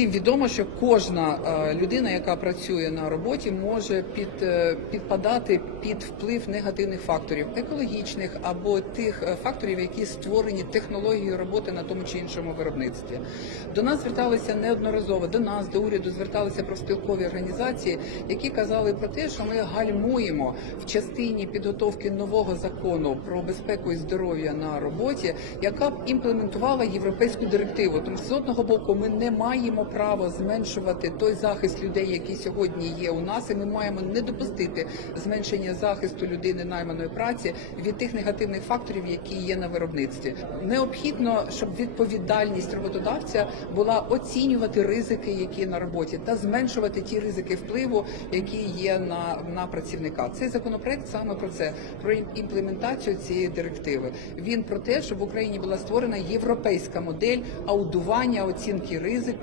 всім відомо, що кожна е, людина, яка працює на роботі, може під, е, підпадати під вплив негативних факторів, екологічних або тих е, факторів, які створені технологією роботи на тому чи іншому виробництві. До нас зверталися неодноразово, до нас, до уряду зверталися профспілкові організації, які казали про те, що ми гальмуємо в частині підготовки нового закону про безпеку і здоров'я на роботі, яка б імплементувала європейську директиву. Тому з одного боку ми не маємо права зменшувати той захист людей, який сьогодні є у нас, і ми маємо не допустити зменшення захисту людини найманої праці від тих негативних факторів, які є на виробництві. Необхідно, щоб відповідальність роботодавця була оцінювати ризики, які на роботі, та зменшувати ті ризики впливу, які є на, на працівника. Цей законопроект саме про це про імплементацію цієї директиви. Він про те, щоб в Україні була створена європейська модель аудування оцінки ризику.